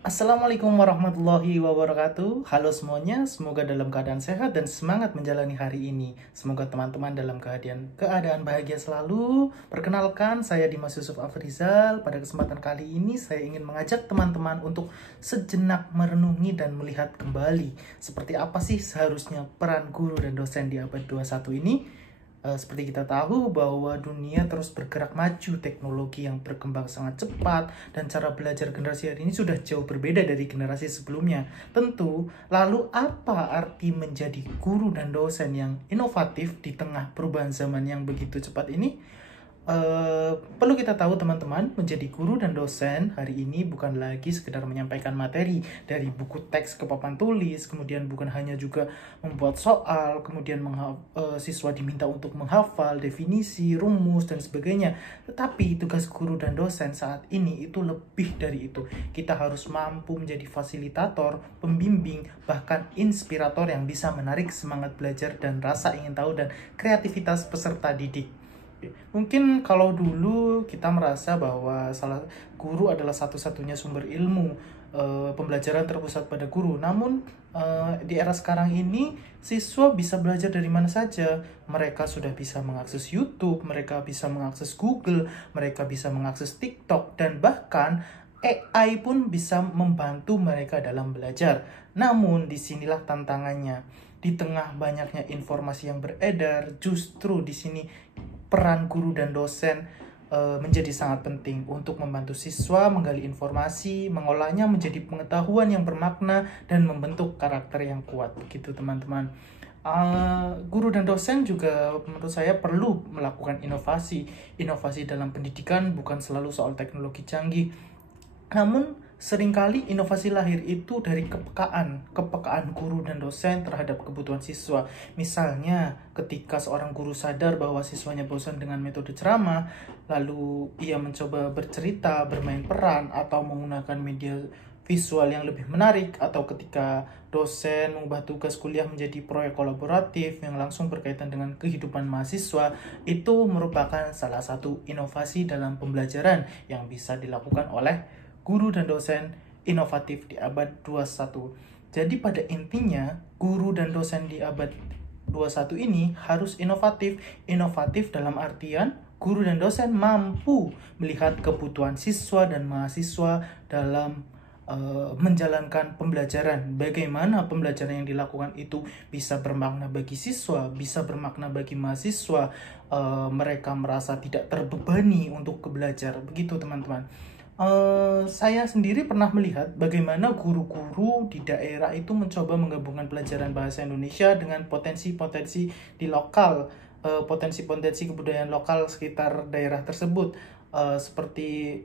Assalamualaikum warahmatullahi wabarakatuh. Halo semuanya, semoga dalam keadaan sehat dan semangat menjalani hari ini. Semoga teman-teman dalam keadaan bahagia selalu. Perkenalkan, saya Dimas Yusuf Afrizal. Pada kesempatan kali ini, saya ingin mengajak teman-teman untuk sejenak merenungi dan melihat kembali seperti apa sih seharusnya peran guru dan dosen di abad 21 ini. Seperti kita tahu bahwa dunia terus bergerak maju, teknologi yang berkembang sangat cepat, dan cara belajar generasi hari ini sudah jauh berbeda dari generasi sebelumnya. Tentu, lalu apa arti menjadi guru dan dosen yang inovatif di tengah perubahan zaman yang begitu cepat ini? Perlu kita tahu teman-teman, menjadi guru dan dosen hari ini bukan lagi sekedar menyampaikan materi dari buku teks ke papan tulis, kemudian bukan hanya juga membuat soal, kemudian siswa diminta untuk menghafal definisi, rumus, dan sebagainya. Tetapi tugas guru dan dosen saat ini itu lebih dari itu. Kita harus mampu menjadi fasilitator, pembimbing, bahkan inspirator yang bisa menarik semangat belajar dan rasa ingin tahu dan kreativitas peserta didik. Mungkin kalau dulu kita merasa bahwa salah guru adalah satu-satunya sumber ilmu, pembelajaran terpusat pada guru. Namun di era sekarang ini siswa bisa belajar dari mana saja. Mereka sudah bisa mengakses YouTube, mereka bisa mengakses Google, mereka bisa mengakses TikTok, dan bahkan AI pun bisa membantu mereka dalam belajar. Namun disinilah tantangannya. Di tengah banyaknya informasi yang beredar, justru di sini peran guru dan dosen menjadi sangat penting untuk membantu siswa menggali informasi, mengolahnya menjadi pengetahuan yang bermakna, dan membentuk karakter yang kuat. Begitu teman-teman. Guru dan dosen juga menurut saya perlu melakukan inovasi. Inovasi dalam pendidikan bukan selalu soal teknologi canggih, namun seringkali inovasi lahir itu dari kepekaan guru dan dosen terhadap kebutuhan siswa. Misalnya, ketika seorang guru sadar bahwa siswanya bosan dengan metode ceramah, lalu ia mencoba bercerita, bermain peran, atau menggunakan media visual yang lebih menarik, atau ketika dosen mengubah tugas kuliah menjadi proyek kolaboratif yang langsung berkaitan dengan kehidupan mahasiswa, itu merupakan salah satu inovasi dalam pembelajaran yang bisa dilakukan oleh guru dan dosen inovatif di abad 21. Jadi pada intinya, guru dan dosen di abad 21 ini harus inovatif. Inovatif dalam artian guru dan dosen mampu melihat kebutuhan siswa dan mahasiswa dalam menjalankan pembelajaran. Bagaimana pembelajaran yang dilakukan itu bisa bermakna bagi siswa, bisa bermakna bagi mahasiswa, mereka merasa tidak terbebani untuk belajar. Begitu teman-teman. Saya sendiri pernah melihat bagaimana guru-guru di daerah itu mencoba menggabungkan pelajaran bahasa Indonesia dengan potensi-potensi di lokal, potensi-potensi kebudayaan lokal sekitar daerah tersebut, seperti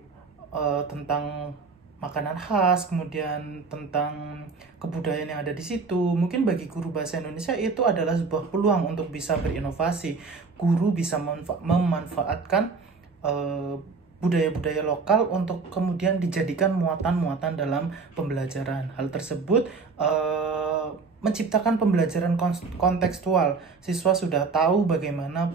tentang makanan khas, kemudian tentang kebudayaan yang ada di situ. Mungkin bagi guru bahasa Indonesia itu adalah sebuah peluang untuk bisa berinovasi. Guru bisa memanfaatkan eh, budaya-budaya lokal untuk kemudian dijadikan muatan-muatan dalam pembelajaran. Hal tersebut menciptakan pembelajaran kontekstual. Siswa sudah tahu bagaimana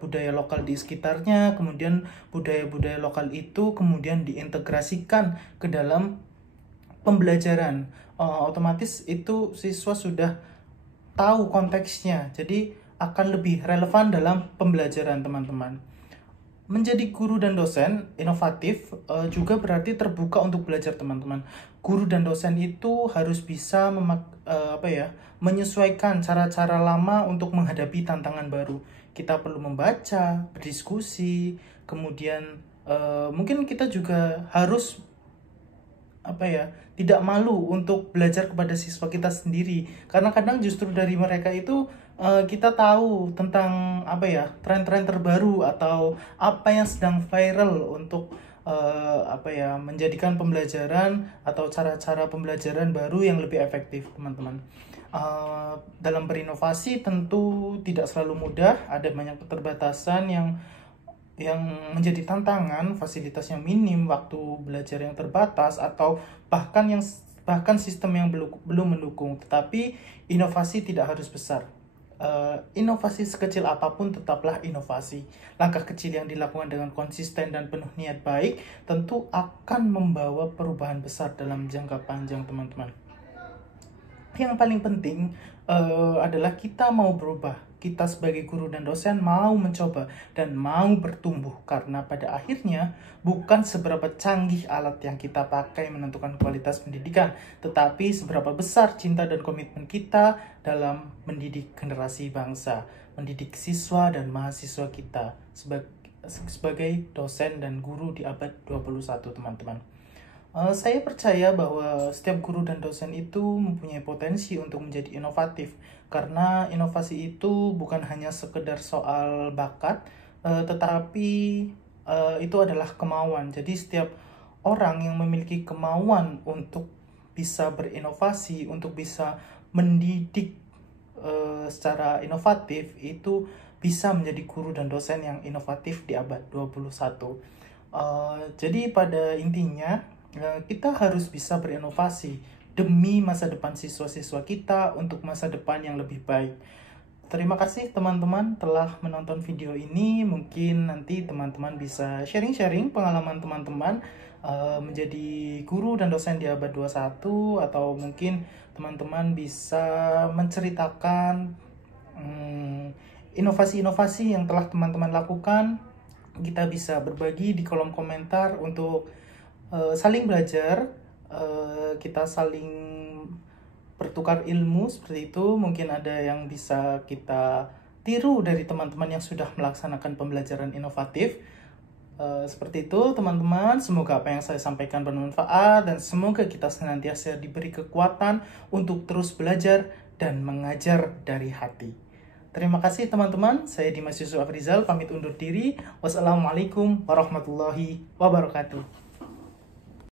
budaya lokal di sekitarnya, kemudian budaya-budaya lokal itu kemudian diintegrasikan ke dalam pembelajaran. Otomatis itu siswa sudah tahu konteksnya, jadi akan lebih relevan dalam pembelajaran teman-teman. Menjadi guru dan dosen inovatif juga berarti terbuka untuk belajar teman-teman. Guru dan dosen itu harus bisa menyesuaikan cara-cara lama untuk menghadapi tantangan baru. Kita perlu membaca, berdiskusi, kemudian mungkin kita juga harus tidak malu untuk belajar kepada siswa kita sendiri, karena kadang justru dari mereka itu kita tahu tentang tren-tren terbaru atau apa yang sedang viral untuk menjadikan pembelajaran atau cara-cara pembelajaran baru yang lebih efektif teman-teman. Dalam berinovasi tentu tidak selalu mudah, ada banyak keterbatasan yang menjadi tantangan, fasilitas yang minim, waktu belajar yang terbatas, atau bahkan sistem yang belum mendukung. Tetapi inovasi tidak harus besar. inovasi sekecil apapun tetaplah inovasi. Langkah kecil yang dilakukan dengan konsisten dan penuh niat baik tentu akan membawa perubahan besar dalam jangka panjang, teman-teman. Yang paling penting adalah kita mau berubah. Kita sebagai guru dan dosen mau mencoba dan mau bertumbuh, karena pada akhirnya bukan seberapa canggih alat yang kita pakai menentukan kualitas pendidikan, tetapi seberapa besar cinta dan komitmen kita dalam mendidik generasi bangsa, mendidik siswa dan mahasiswa kita sebagai dosen dan guru di abad 21, teman-teman. Saya percaya bahwa setiap guru dan dosen itu mempunyai potensi untuk menjadi inovatif, karena inovasi itu bukan hanya sekedar soal bakat, tetapi itu adalah kemauan. Jadi setiap orang yang memiliki kemauan untuk bisa berinovasi, untuk bisa mendidik secara inovatif, itu bisa menjadi guru dan dosen yang inovatif di abad 21. Jadi pada intinya kita harus bisa berinovasi demi masa depan siswa-siswa kita untuk masa depan yang lebih baik. Terima kasih teman-teman telah menonton video ini. Mungkin nanti teman-teman bisa sharing-sharing pengalaman teman-teman menjadi guru dan dosen di abad 21, atau mungkin teman-teman bisa menceritakan inovasi-inovasi yang telah teman-teman lakukan. Kita bisa berbagi di kolom komentar untuk saling belajar, kita saling bertukar ilmu seperti itu. Mungkin ada yang bisa kita tiru dari teman-teman yang sudah melaksanakan pembelajaran inovatif. Seperti itu teman-teman, semoga apa yang saya sampaikan bermanfaat dan semoga kita senantiasa diberi kekuatan untuk terus belajar dan mengajar dari hati. Terima kasih teman-teman, saya Dimas Yusuf Afrizal pamit undur diri. Wassalamualaikum warahmatullahi wabarakatuh.